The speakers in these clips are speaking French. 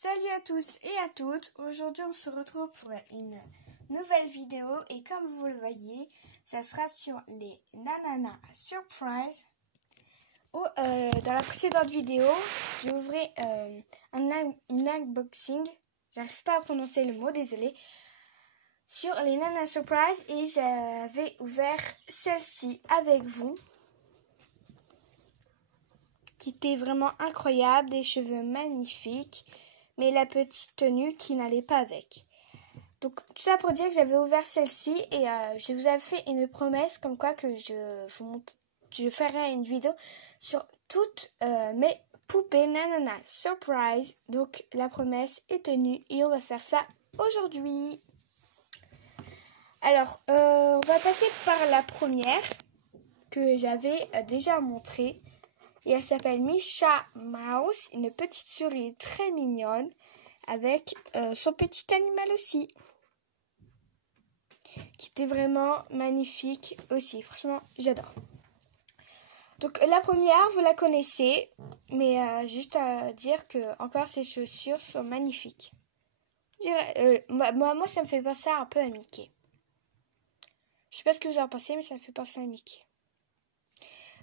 Salut à tous et à toutes, aujourd'hui on se retrouve pour une nouvelle vidéo et comme vous le voyez, ça sera sur les Nanana Surprise. Dans la précédente vidéo, j'ai ouvert une unboxing, j'arrive pas à prononcer le mot, désolé, sur les Nanana Surprise et j'avais ouvert celle-ci avec vous, qui était vraiment incroyable, des cheveux magnifiques. Mais la petite tenue qui n'allait pas avec. Donc tout ça pour dire que j'avais ouvert celle-ci et je vous avais fait une promesse comme quoi que je ferai une vidéo sur toutes mes poupées Nanana Surprise. Donc la promesse est tenue et on va faire ça aujourd'hui. Alors on va passer par la première que j'avais déjà montrée. Et elle s'appelle Misha Mouse, une petite souris très mignonne avec son petit animal aussi, qui était vraiment magnifique aussi. Franchement, j'adore. Donc la première, vous la connaissez, mais juste à dire que encore ces chaussures sont magnifiques. Moi, ça me fait penser un peu à Mickey. Je sais pas ce que vous en pensez, mais ça me fait penser à Mickey.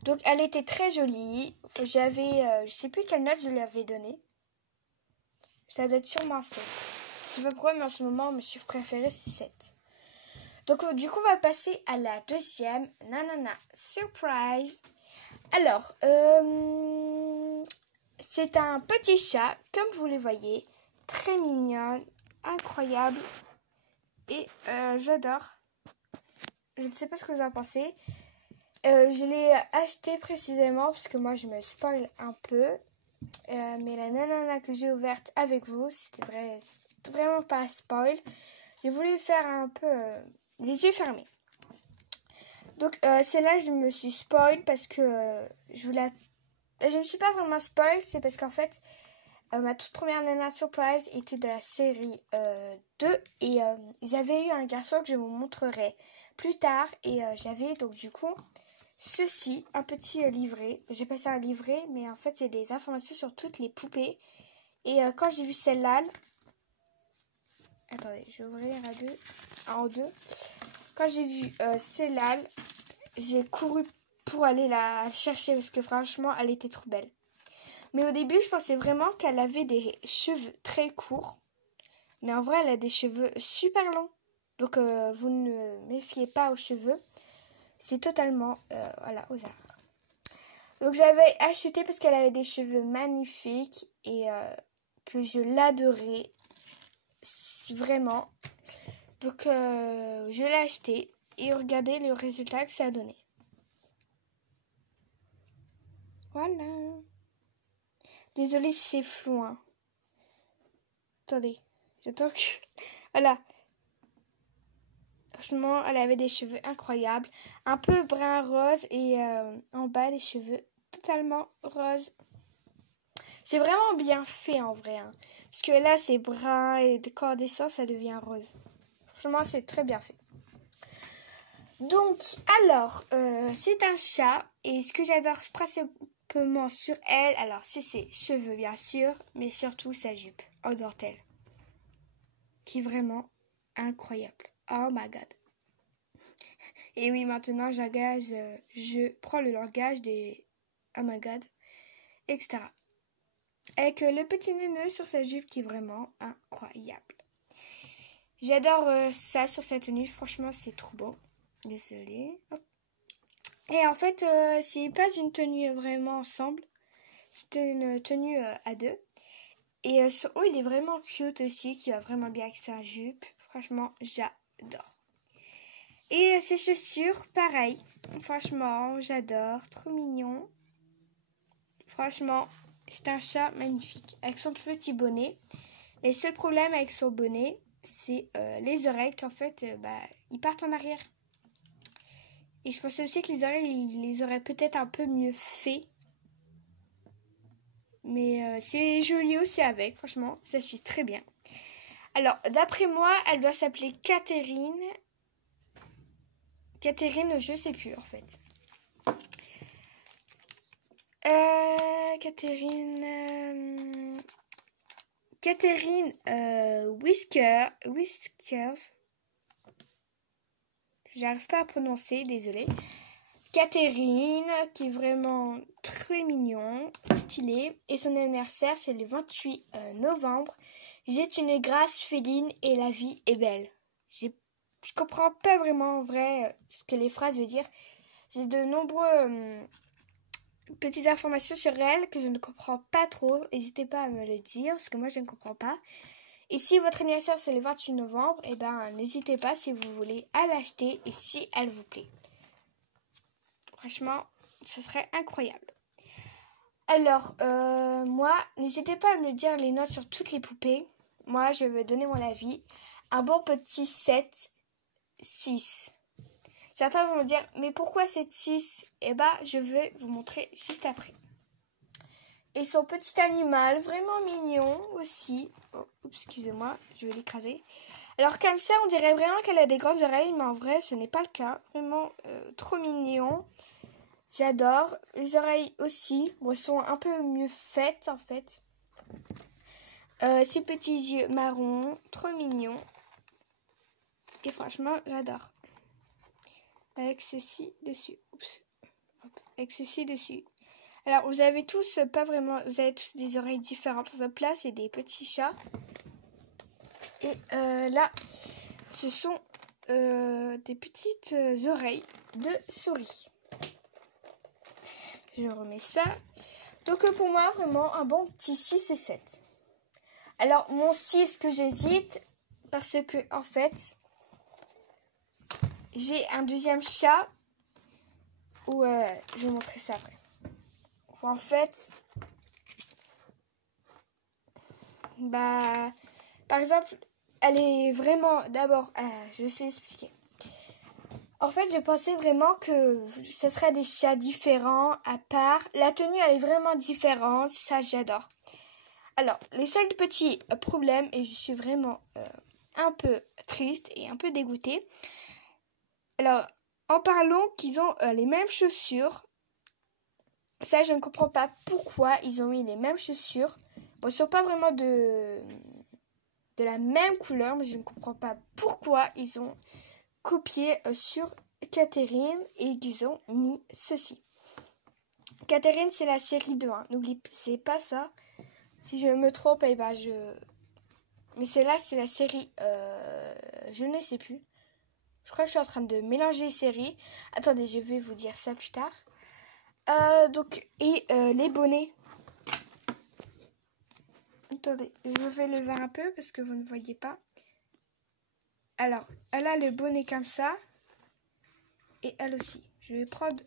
Donc, elle était très jolie. Je sais plus quelle note je lui avais donnée. Ça doit être sûrement 7. Je sais pas pourquoi, mais en ce moment, mon chiffre préféré, c'est 7. Donc, du coup, on va passer à la deuxième Nanana Surprise. Alors, c'est un petit chat, comme vous le voyez. Très mignon, incroyable. Et j'adore. Je ne sais pas ce que vous en pensez. Je l'ai acheté précisément parce que moi je me spoil un peu. Mais la nanana que j'ai ouverte avec vous, c'était vraiment pas spoil. J'ai voulu faire un peu les yeux fermés. Donc celle-là je me suis spoil parce que je ne suis pas vraiment spoil. C'est parce qu'en fait ma toute première Nanana Surprise était de la série 2. Et j'avais eu un garçon que je vous montrerai plus tard. Et j'avais donc du coup ceci, un petit livret. J'ai pas ça un livret, mais en fait, c'est des informations sur toutes les poupées. Et quand j'ai vu celle-là... Attendez, je vais ouvrir en deux. Quand j'ai vu celle-là, j'ai couru pour aller la chercher parce que franchement, elle était trop belle. Mais au début, je pensais vraiment qu'elle avait des cheveux très courts. Mais en vrai, elle a des cheveux super longs. Donc, vous ne méfiez pas aux cheveux. C'est totalement au hasard. Donc j'avais acheté parce qu'elle avait des cheveux magnifiques et que je l'adorais vraiment. Donc je l'ai acheté et regardez le résultat que ça a donné. Voilà. Désolée si c'est flou. Hein. Attendez, j'attends que... Voilà. Franchement, elle avait des cheveux incroyables. Un peu brun rose et en bas, les cheveux totalement roses. C'est vraiment bien fait en vrai. Hein. Parce que là, c'est brun et quand on descend, ça devient rose. Franchement, c'est très bien fait. Donc, alors, c'est un chat. Et ce que j'adore principalement sur elle, alors, c'est ses cheveux, bien sûr. Mais surtout sa jupe en dentelle. Qui est vraiment incroyable. Oh my god. Et oui, maintenant, je prends le langage des oh my god, etc. Avec le petit nœud sur sa jupe qui est vraiment incroyable. J'adore ça sur sa tenue. Franchement, c'est trop beau. Désolée. Hop. Et en fait, c'est pas une tenue vraiment ensemble. C'est une tenue à deux. Et son haut, il est vraiment cute aussi, qui va vraiment bien avec sa jupe. Franchement, j'adore. Et ses chaussures, pareil. Franchement, j'adore. Trop mignon. Franchement, c'est un chat magnifique. Avec son petit bonnet. Et le seul problème avec son bonnet, c'est les oreilles qu'en fait, ils partent en arrière. Et je pensais aussi que les oreilles, ils les auraient peut-être un peu mieux fait. Mais c'est joli aussi avec, franchement, ça suit très bien. Alors, d'après moi, elle doit s'appeler Catherine. Catherine, je sais plus en fait. Catherine Whiskers. J'arrive pas à prononcer, désolée. Catherine, qui est vraiment très mignon, stylé. Et son anniversaire, c'est le 28 novembre. J'ai une grâce féline et la vie est belle. Je comprends pas vraiment en vrai ce que les phrases veulent dire. J'ai de nombreuses petites informations sur elle que je ne comprends pas trop. N'hésitez pas à me le dire parce que moi je ne comprends pas. Et si votre anniversaire c'est le 28 novembre, eh ben n'hésitez pas si vous voulez à l'acheter et si elle vous plaît. Franchement, ce serait incroyable. Alors, moi, n'hésitez pas à me dire les notes sur toutes les poupées. Moi, je vais donner mon avis. Un bon petit 7, 6. Certains vont me dire, mais pourquoi 7, 6 ? Eh ben, je vais vous montrer juste après. Et son petit animal, vraiment mignon aussi. Oh, excusez-moi, je vais l'écraser. Alors comme ça, on dirait vraiment qu'elle a des grandes oreilles, mais en vrai, ce n'est pas le cas. Vraiment trop mignon. J'adore. Les oreilles aussi. Bon, elles sont un peu mieux faites, en fait. Ses petits yeux marrons, trop mignons. Et franchement, j'adore. Avec ceci dessus. Oups. Hop. Avec ceci dessus. Alors, vous avez tous, pas vraiment, vous avez tous des oreilles différentes. Là, c'est des petits chats. Et là, ce sont des petites oreilles de souris. Je remets ça. Donc, pour moi, vraiment, un bon petit 6 et 7. Alors, mon 6 que j'hésite, parce que, en fait, j'ai un deuxième chat où je vais vous montrer ça après. Où, en fait, bah, par exemple, elle est vraiment, d'abord, je vais expliquer. En fait, je pensais vraiment que ce serait des chats différents, à part. La tenue, elle est vraiment différente, ça, j'adore. Alors, les seuls petits problèmes, et je suis vraiment un peu triste et un peu dégoûtée. Alors, en parlant qu'ils ont les mêmes chaussures, ça, je ne comprends pas pourquoi ils ont mis les mêmes chaussures. Bon, ils ne sont pas vraiment de la même couleur, mais je ne comprends pas pourquoi ils ont copié sur Catherine et qu'ils ont mis ceci. Catherine, c'est la série 2, hein. N'oubliez pas ça. Si je me trompe, eh ben mais celle-là, c'est la série... je ne sais plus. Je crois que je suis en train de mélanger les séries. Attendez, je vais vous dire ça plus tard. Les bonnets. Attendez, je vais lever un peu parce que vous ne voyez pas. Alors, elle a le bonnet comme ça. Et elle aussi. Je vais prendre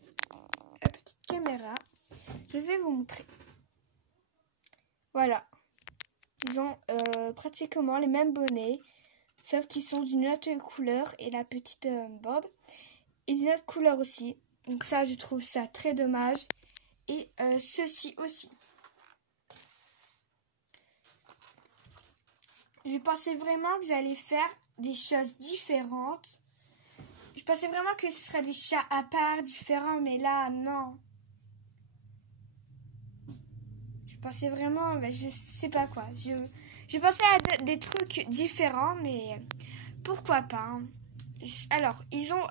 la petite caméra. Je vais vous montrer. Voilà. Ils ont pratiquement les mêmes bonnets. Sauf qu'ils sont d'une autre couleur. Et la petite board est d'une autre couleur aussi. Donc ça, je trouve ça très dommage. Et ceci aussi. Je pensais vraiment que vous allez faire des choses différentes. Je pensais vraiment que ce serait des chats à part, différents, mais là, non. Je pensais vraiment, mais je sais pas quoi. Je pensais à des trucs différents, mais pourquoi pas, hein. Alors, ils ont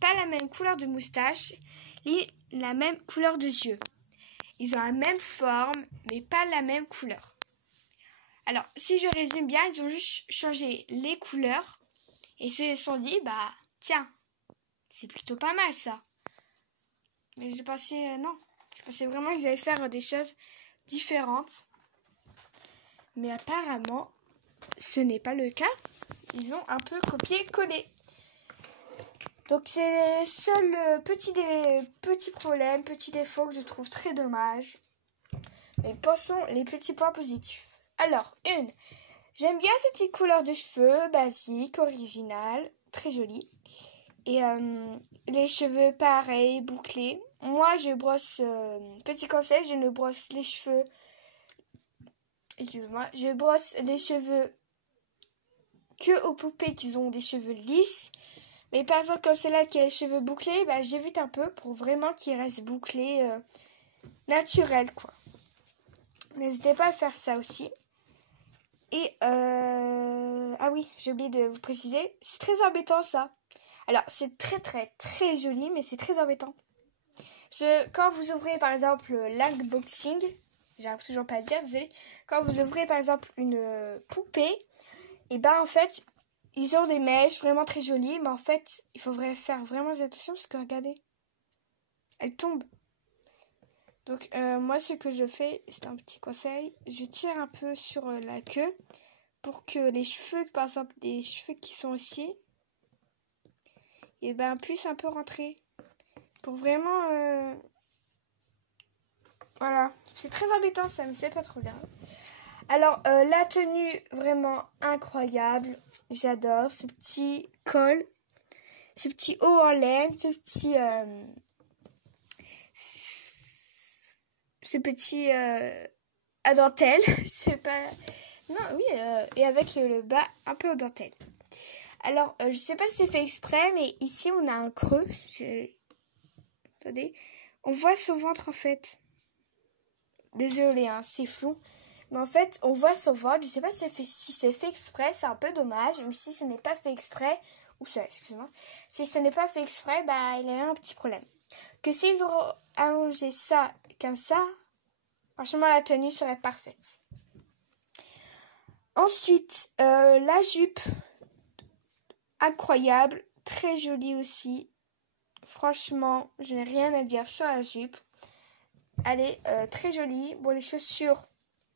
pas la même couleur de moustache, et la même couleur de yeux. Ils ont la même forme, mais pas la même couleur. Alors, si je résume bien, ils ont juste changé les couleurs et se sont dit, bah, tiens, c'est plutôt pas mal ça. Mais je pensais, non, je pensais vraiment qu'ils allaient faire des choses différentes. Mais apparemment, ce n'est pas le cas. Ils ont un peu copié-collé. Donc, c'est les seuls petits problèmes, petits défauts que je trouve très dommages. Mais pensons les petits points positifs. Alors, j'aime bien cette petite couleur de cheveux, basique, originale, très jolie. Et les cheveux pareil, bouclés. Moi, je brosse, petit conseil, je ne brosse les cheveux, excusez-moi, je brosse les cheveux que aux poupées qui ont des cheveux lisses. Mais par exemple, comme celle-là qui a les cheveux bouclés, bah, j'évite un peu pour vraiment qu'ils restent bouclés, naturels, quoi. N'hésitez pas à faire ça aussi. Et ah oui, j'ai oublié de vous préciser, c'est très embêtant ça. Alors c'est très très très joli, mais c'est très embêtant. Quand vous ouvrez par exemple l'unboxing, j'arrive toujours pas à le dire, désolé. Quand vous ouvrez par exemple une poupée, et ben en fait, ils ont des mèches vraiment très jolies, mais en fait, il faudrait faire vraiment attention parce que regardez, elles tombent. Donc moi ce que je fais, c'est un petit conseil, je tire un peu sur la queue pour que les cheveux, par exemple les cheveux qui sont aussi, et ben puissent un peu rentrer. Pour vraiment voilà, c'est très embêtant ça, mais c'est pas trop grave. Alors la tenue vraiment incroyable, j'adore ce petit col, ce petit haut en laine, ce petit à dentelle, c'est pas non oui et avec le bas un peu en dentelle. Alors je sais pas si c'est fait exprès, mais ici on a un creux. Attendez, on voit son ventre en fait. Désolée, hein, c'est flou. Mais en fait, on voit son ventre. Je sais pas si c'est fait exprès, c'est un peu dommage. Mais si ce n'est pas fait exprès, excusez-moi. Si ce n'est pas fait exprès, bah il y a un petit problème. Que s'ils auraient allongé ça comme ça, franchement la tenue serait parfaite. Ensuite, la jupe, incroyable, très jolie aussi. Franchement, je n'ai rien à dire sur la jupe. Elle est très jolie. Bon, les chaussures,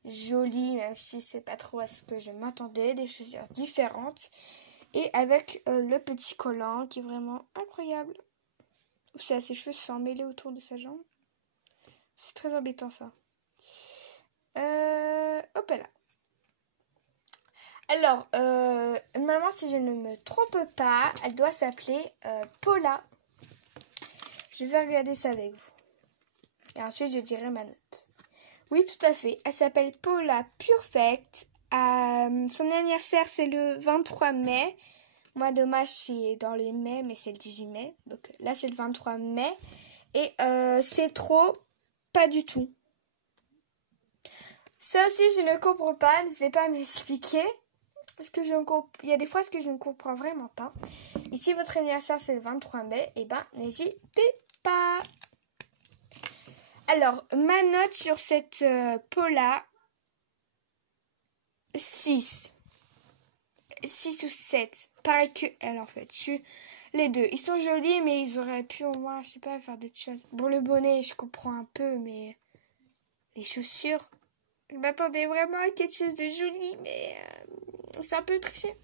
jolies, même si c'est pas trop à ce que je m'attendais. Des chaussures différentes. Et avec le petit collant qui est vraiment incroyable. C'est ses cheveux sont mêlés autour de sa jambe. C'est très embêtant ça. Hop là. Alors, normalement, si je ne me trompe pas, elle doit s'appeler Paula. Je vais regarder ça avec vous. Et ensuite, je dirai ma note. Oui, tout à fait. Elle s'appelle Paula Perfect. Son anniversaire, c'est le 23 mai. Moi, dommage, c'est dans les mai, mais c'est le 18 mai. Donc là, c'est le 23 mai. Et c'est trop pas du tout. Ça aussi, je ne comprends pas. N'hésitez pas à m'expliquer. Parce que il y a des phrases que je ne comprends vraiment pas. Et si votre anniversaire, c'est le 23 mai, eh ben, n'hésitez pas. Alors, ma note sur cette Paula, 6. 6 ou 7. Pareil que elle, en fait. Les deux. Ils sont jolis, mais ils auraient pu, au moins, je sais pas, faire d'autres choses. Bon, le bonnet, je comprends un peu, mais les chaussures, je m'attendais vraiment à quelque chose de joli, mais c'est un peu triché.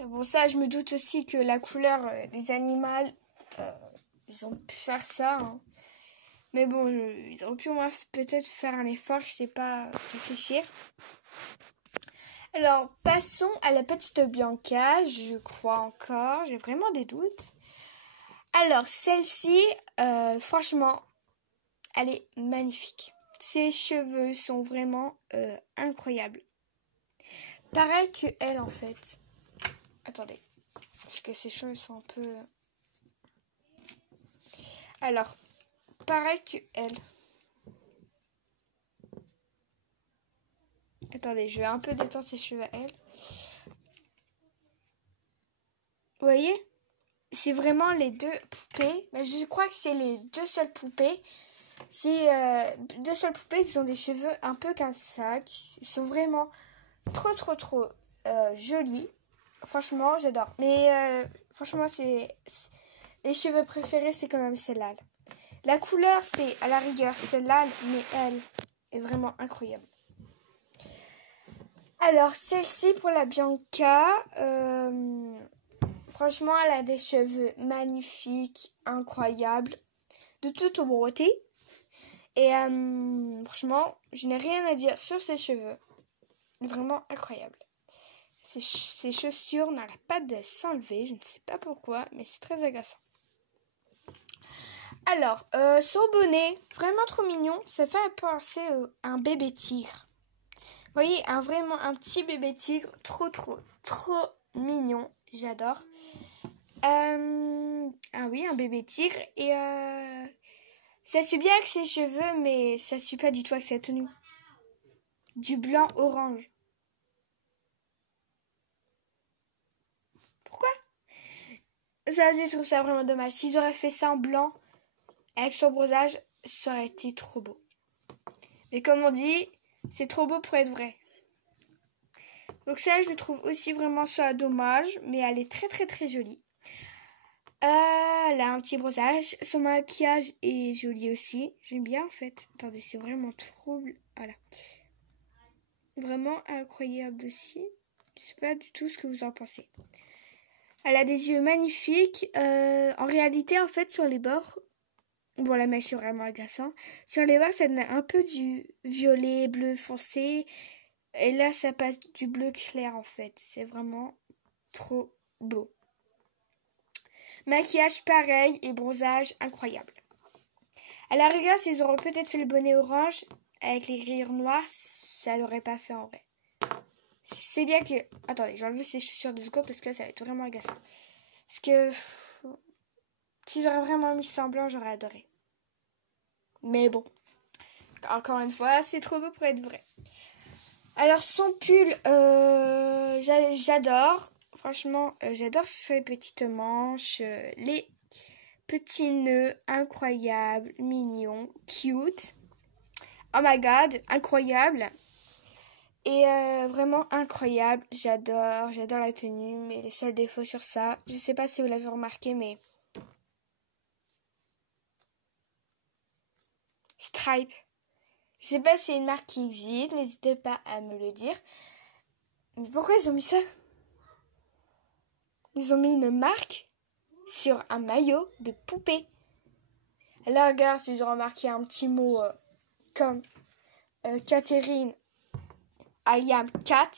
Bon, ça, je me doute aussi que la couleur des animaux, ils ont pu faire ça, hein. Mais bon, ils auraient pu au moins peut-être faire un effort, je sais pas, réfléchir. Alors, passons à la petite Bianca, je crois encore, j'ai vraiment des doutes. Alors, celle-ci, franchement, elle est magnifique. Ses cheveux sont vraiment incroyables. Pareil que elle, en fait. Attendez, parce que ses cheveux sont un peu... Alors, pareil que elle. Attendez, je vais un peu détendre ses cheveux à elle. Vous voyez? C'est vraiment les deux poupées. Mais je crois que c'est les deux seules poupées. Deux seules poupées qui ont des cheveux un peu comme ça. Qui sont vraiment trop jolies. Franchement, j'adore. Mais franchement, les cheveux préférés, c'est quand même celle-là. La couleur, c'est à la rigueur celle-là, mais elle est vraiment incroyable. Alors, celle-ci pour la Bianca, franchement, elle a des cheveux magnifiques, incroyables, de toute beauté. Et franchement, je n'ai rien à dire sur ses cheveux. Vraiment incroyable. Ses chaussures n'arrêtent pas de s'enlever, je ne sais pas pourquoi, mais c'est très agaçant. Alors, son bonnet, vraiment trop mignon, ça fait un peu penser à un bébé tigre. Vous voyez, vraiment un petit bébé tigre, trop mignon, j'adore. Ah oui, un bébé tigre, et ça suit bien avec ses cheveux, mais ça suit pas du tout avec sa tenue. du blanc orange. Pourquoi? Ça, je trouve ça vraiment dommage. S'ils auraient fait ça en blanc, avec son bronzage, ça aurait été trop beau. Mais comme on dit, c'est trop beau pour être vrai. Donc ça, je trouve aussi vraiment ça dommage, mais elle est très très très jolie. Elle a un petit bronzage. Son maquillage est joli aussi. J'aime bien en fait. Attendez, c'est vraiment trouble. Voilà. Vraiment incroyable aussi. Je sais pas du tout ce que vous en pensez. Elle a des yeux magnifiques. En réalité, en fait, sur les bords, bon, la mèche est vraiment agaçant. Sur les bords, ça donne un peu du violet, bleu foncé. Et là, ça passe du bleu clair, en fait. C'est vraiment trop beau. Maquillage pareil et bronzage incroyable. À la rigueur, s'ils auraient peut-être fait le bonnet orange avec les rayures noires, ça l'aurait pas fait en vrai. C'est bien que... Attendez, je vais enlever ces chaussures de seconde parce que là, ça va être vraiment agaçant. Parce que... S'ils auraient vraiment mis ça en blanc, j'aurais adoré. Mais bon. Encore une fois, c'est trop beau pour être vrai. Alors, son pull, j'adore. Franchement, j'adore ses petites manches, les petits nœuds incroyables, mignons, cute. Oh my god, incroyable. Et vraiment incroyable, j'adore la tenue, mais les seuls défauts sur ça, je sais pas si vous l'avez remarqué, mais Stripe. Je sais pas si c'est une marque qui existe, n'hésitez pas à me le dire. Mais pourquoi ils ont mis ça? Ils ont mis une marque sur un maillot de poupée. Là, regarde, ils ont remarqué un petit mot comme Catherine, I am cat.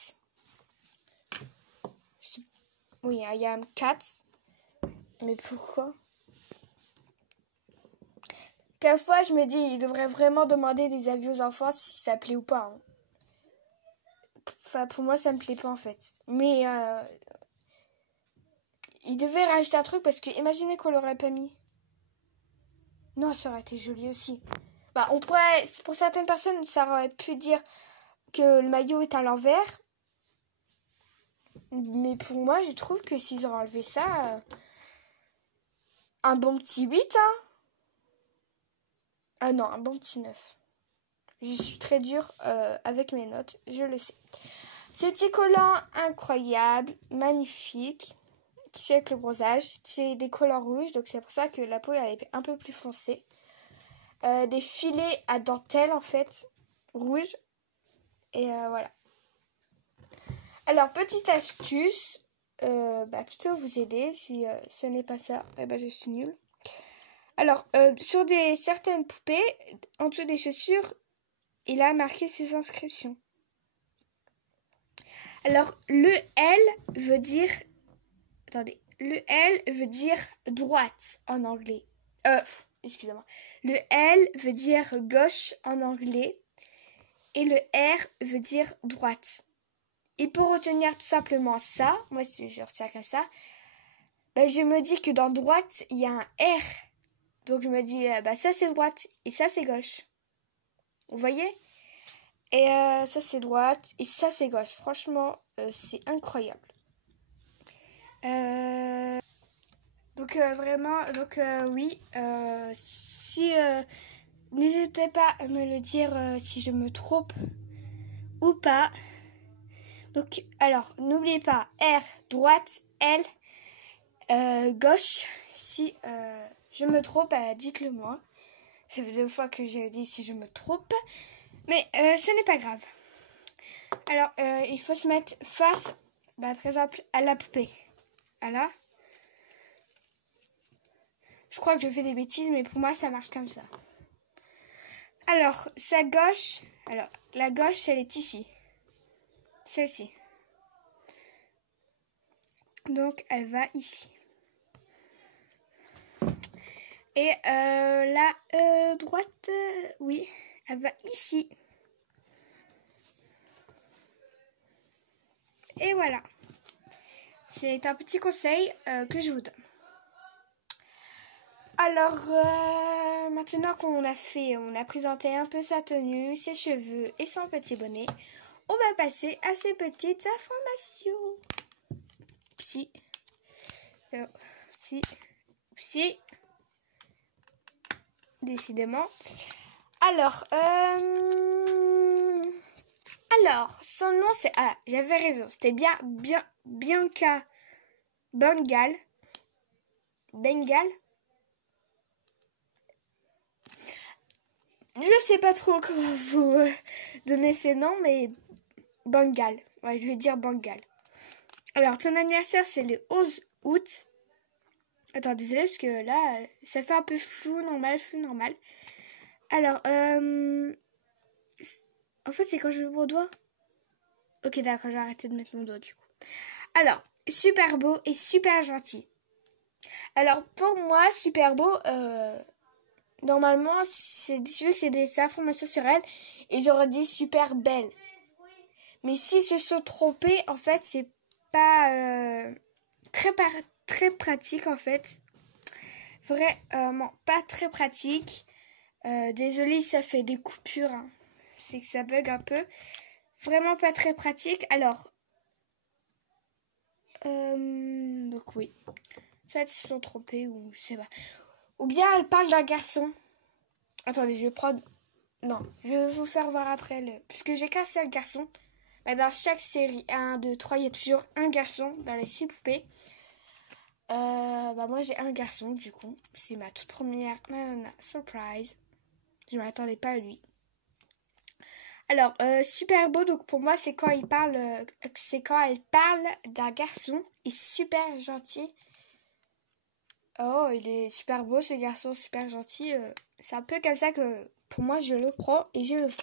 Oui, I am cat. Mais pourquoi? Quelquefois, je me dis, ils devraient vraiment demander des avis aux enfants si ça plaît ou pas. Hein. Enfin, pour moi, ça me plaît pas en fait. Mais ils devaient rajouter un truc parce que imaginez qu'on l'aurait pas mis. Non, ça aurait été joli aussi. Bah, on pourrait, pour certaines personnes, ça aurait pu dire que le maillot est à l'envers. Mais pour moi, je trouve que s'ils auraient enlevé ça, un bon petit 8, hein. Ah non, un bon petit 9. Je suis très dure avec mes notes, je le sais. Ce petit collant incroyable, magnifique, qui fait avec le bronzage. C'est des collants rouges, donc c'est pour ça que la peau elle est un peu plus foncée. Des filets à dentelle en fait, rouge. Et voilà. Alors, petite astuce, plutôt vous aider, si ce n'est pas ça, je suis nulle. Alors, sur certaines poupées, en dessous des chaussures, il a marqué ses inscriptions. Alors, le L veut dire... Attendez. Le L veut dire droite en anglais. Excusez-moi. Le L veut dire gauche en anglais. Et le R veut dire droite. Et pour retenir tout simplement ça, moi si je retiens comme ça, je me dis que dans droite, il y a un R. Donc je me dis, ça c'est droite et ça c'est gauche. Vous voyez? Et ça c'est droite et ça c'est gauche. Franchement, c'est incroyable. Donc vraiment, oui, si n'hésitez pas à me le dire si je me trompe ou pas. Donc alors, n'oubliez pas R droite, L gauche. Si je me trompe, dites-le moi. Ça fait 2 fois que j'ai dit si je me trompe, mais ce n'est pas grave. Alors, il faut se mettre face, par exemple, à la poupée. Voilà. Je crois que je fais des bêtises, mais pour moi, ça marche comme ça. Alors, sa gauche... Alors, la gauche, elle est ici. Celle-ci. Donc, elle va ici. Et la droite, oui, elle va ici. Et voilà. C'est un petit conseil que je vous donne. Alors, maintenant qu'on on a présenté un peu sa tenue, ses cheveux et son petit bonnet, on va passer à ses petites informations. Psy. Psy. Décidément. Alors, son nom c'est... Ah, j'avais raison. C'était Bianca Bengal. Je sais pas trop comment vous donner ces noms, mais Bengal. Ouais, je vais dire Bengal. Alors, ton anniversaire, c'est le 11 août. Attends, désolé, parce que là, ça fait un peu flou normal. Alors, en fait, c'est quand je mets mon doigt. Ok, d'accord, je vais arrêter de mettre mon doigt, du coup. Alors, super beau et super gentil. Alors, pour moi, super beau, normalement, vu que c'est des informations sur elle, et j'aurais dit super belle. Mais s'ils se sont trompés, en fait, c'est pas très pratique, en fait. Vraiment, pas très pratique. Désolée, ça fait des coupures. Hein. C'est que ça bug un peu. Vraiment pas très pratique. Alors, donc oui. Soit ils se sont trompés ou je sais pas. Ou bien elle parle d'un garçon. Attendez, je vais prendre... Non, je vais vous faire voir après puisque j'ai qu'un seul garçon. Mais dans chaque série 1, 2, 3, il y a toujours un garçon dans les 6 poupées. Moi j'ai un garçon du coup. C'est ma toute première surprise. Je m'attendais pas à lui. Alors, super beau, donc pour moi c'est quand elle parle d'un garçon et super gentil. Oh, il est super beau ce garçon, super gentil. C'est un peu comme ça que pour moi je le prends et je le fais.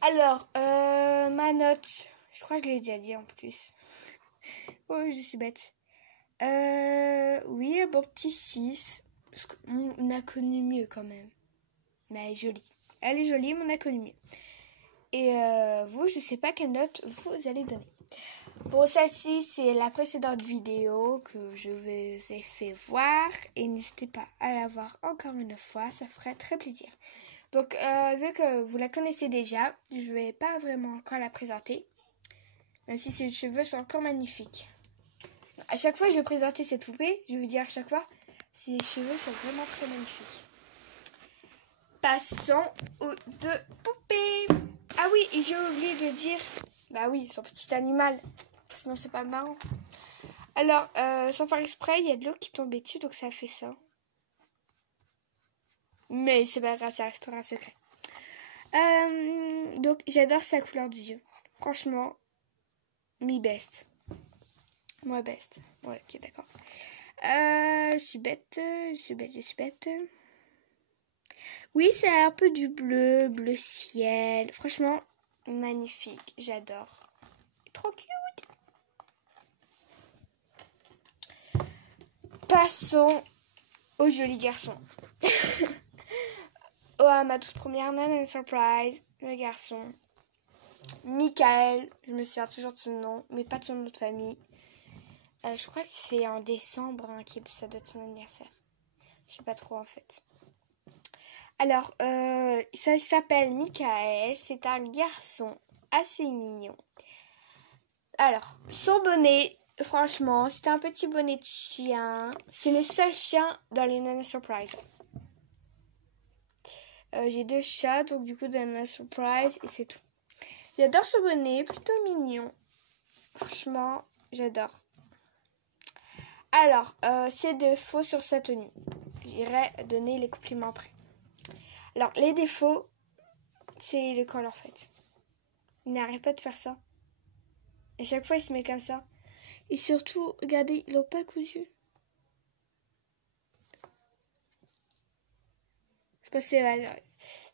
Alors, ma note, je crois que je l'ai déjà dit en plus. Oh, je suis bête. Oui, un bon petit 6. Parce qu'on a connu mieux quand même. Mais elle est jolie. Elle est jolie, mais on a connu mieux. Et vous, je sais pas quelle note vous allez donner. Bon, celle-ci, c'est la précédente vidéo que je vous ai fait voir. Et n'hésitez pas à la voir encore une fois, ça ferait très plaisir. Donc, vu que vous la connaissez déjà, je vais pas vraiment encore la présenter. Même si ses cheveux sont encore magnifiques. À chaque fois que je vais présenter cette poupée, je vais vous dire à chaque fois, ses cheveux sont vraiment très magnifiques. Passons aux 2 poupées. Ah oui, et j'ai oublié de dire... Bah oui, son petit animal. Sinon, c'est pas marrant. Alors, sans faire exprès, il y a de l'eau qui tombait dessus, donc ça fait ça. Mais c'est pas grave, ça restera un secret. Donc, j'adore sa couleur des yeux. Franchement, me best. Moi best. Ouais, ok, d'accord. Je suis bête. Oui, c'est un peu du bleu ciel. Franchement, magnifique. J'adore. Trop cute. Passons au joli garçon. À ma toute première Nana Surprise, le garçon. Michael, je me souviens toujours de son nom, mais pas de son nom de famille. Je crois que c'est en décembre ça doit être son anniversaire. Je sais pas trop en fait. Alors, ça s'appelle Michael, c'est un garçon assez mignon. Alors, son bonnet, franchement, c'est un petit bonnet de chien. C'est le seul chien dans les Nana Surprise. J'ai 2 chats, donc du coup, dans Nana Surprise, et c'est tout. J'adore ce bonnet, plutôt mignon. Franchement, j'adore. Alors, ses défauts sur sa tenue. J'irai donner les compliments après. Alors, les défauts, c'est le col en fait. Il n'arrête pas de faire ça. Et chaque fois, il se met comme ça. Et surtout, regardez, ils l'ont pas cousu. Je pense que c'est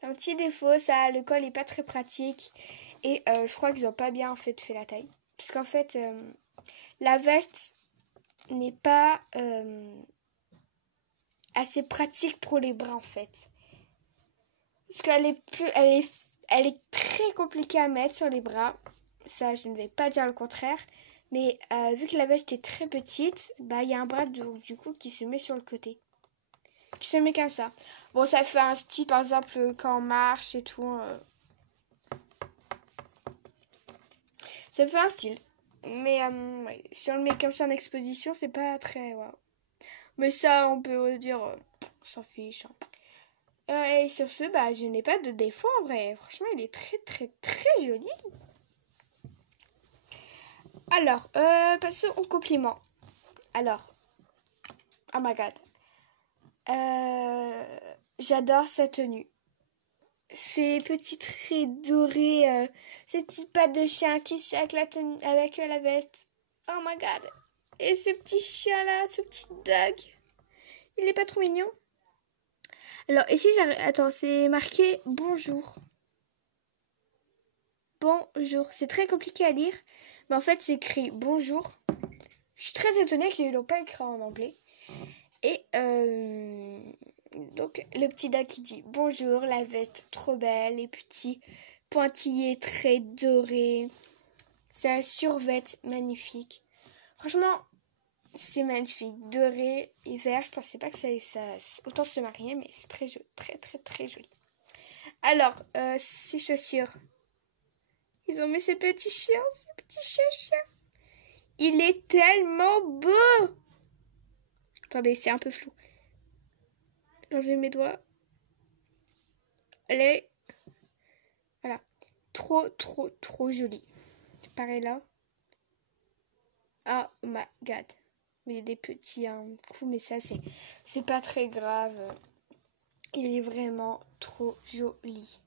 un petit défaut, ça. Le col est pas très pratique. Et je crois qu'ils n'ont pas bien en fait la taille. Parce qu'en fait, la veste n'est pas assez pratique pour les bras en fait. Parce qu'elle elle est très compliquée à mettre sur les bras. Ça, je ne vais pas dire le contraire. Mais vu que la veste est très petite, bah il y a un bras du coup qui se met sur le côté. qui se met comme ça. Bon, ça fait un style, par exemple, quand on marche et tout. Ça fait un style. Mais ouais, si on le met comme ça en exposition, c'est pas très... Wow. Mais ça, on peut dire... on s'en fiche. Hein. Et sur ce, bah, je n'ai pas de défaut en vrai. Franchement, il est très, très, très joli. Alors, passons au compliment. Alors, oh my god. J'adore sa tenue. Ces petits traits dorés, ces petites pattes de chien qui chient avec la tenue, avec la veste. Oh my god. Et ce petit chien là, ce petit dog. Il est pas trop mignon? Alors ici, attends, c'est marqué bonjour. Bonjour. C'est très compliqué à lire, mais en fait, c'est écrit bonjour. Je suis très étonnée qu'ils ne l'ont pas écrit en anglais. Et donc, le petit dog qui dit bonjour, la veste trop belle, les petits pointillés très dorés. Sa survette magnifique. Franchement, c'est magnifique. Doré et vert, je pensais pas que ça autant se marier, mais c'est très joli, très très très joli. Alors, ses chaussures. Ils ont mis ces petits chiens, ces petits chiens. Il est tellement beau. Attendez, c'est un peu flou. J'enlève mes doigts. Allez. Voilà. Trop, trop, trop joli. Pareil là. Oh my god. Mais il y a des petits coups, mais ça, c'est pas très grave. Il est vraiment trop joli.